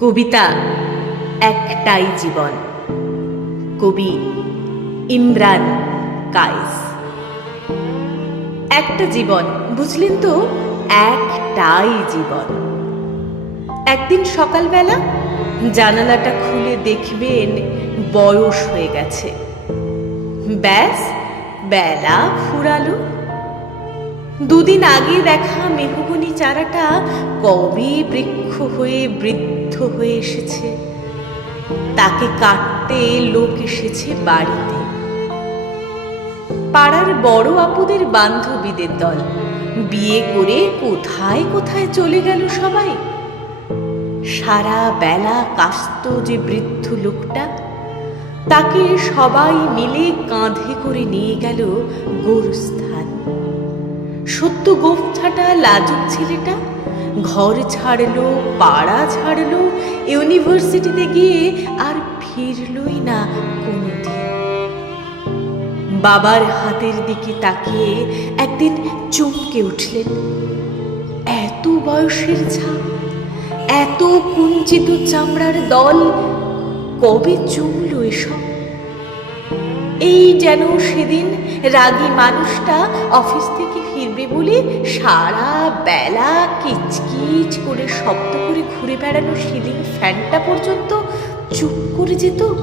কবিতা একটাই জীবন। কবি ইমরান কাইস একটা জীবন, বুঝলেন তো? একটাই জীবন। একদিন সকালবেলা জানালাটা খুলে দেখবেন বয়স হয়ে গেছে। ব্যাস, বেলা ফুরালো দুদিন আগে দেখা মেহগনি চারাটা কবে বৃক্ষ হয়ে বৃদ্ধ হয়ে এসেছে। তাকে কাটতে লোক এসেছে বাড়িতে। পাড়ার বড় আপুদের বান্ধবীদের দল। বিয়ে করে কোথায় কোথায় চলে গেল সবাই? সারা বেলা কাস্ত যে বৃদ্ধ লোকটা, তাকে সবাই মিলে কাঁধে করে নিয়ে গেল গোরস্থান। সত্য গোফছাটা লাজুক ছেলেটা। ঘর ছাড়লো, পাড়া ছাড়লো, ইউনিভার্সিটিতে গিয়ে আর ফিরলই না কোনোদিন। বাবার হাতের দিকে তাকিয়ে একদিন চমকে উঠলেন। এত বয়সের ছাপ, এত কুঞ্চিত চামড়ার দল, কবে জমলো এসব? এই যেন সেদিন রাগী মানুষটা অফিস থেকে ফিরবে বলে সারা বেলা কিচকিচ করে শব্দ করে ঘুরে বেড়ানো সিলিং ফ্যানটা পর্যন্ত চুপ করে যেত।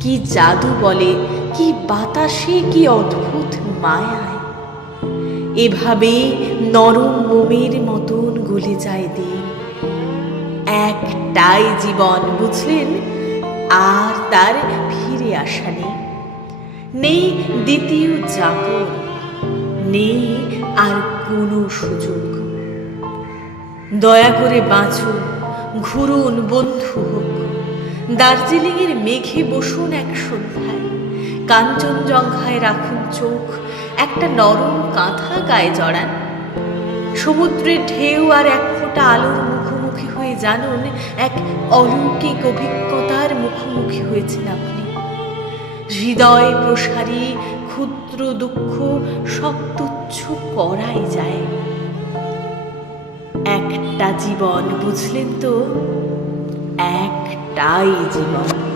কি জাদু বলে, কি বাতাসে, কি অদ্ভুত মায়ায়। এভাবে নরম মোমের মতন গলে যায় দিন। একটাই জীবন, বুঝলেন? আর তার ফিরে আসা নেই। নেই দ্বিতীয় যাপন নেই আর কোনো সুযোগ। দয়া করে বাঁচুন ঘুরুন বন্ধু হোক। দার্জিলিংয়ের মেঘে বসুন এক সন্ধ্যায়। কাঞ্চনজঙ্ঘায় রাখুন চোখ, একটা নরম কাঁথা গায়ে জড়ান। সমুদ্রের ঢেউ আর এক ফোঁটা আলোর মুখোমুখি হয়ে জানুন, এক অলৌকিক অভিজ্ঞতার মুখোমুখি হয়েছেন আপনি। হৃদয় প্রসারী ক্ষুদ্র দুঃখ সব তুচ্ছ করাই যায়। একটা জীবন বুঝলেন তো? একটাই জীবন।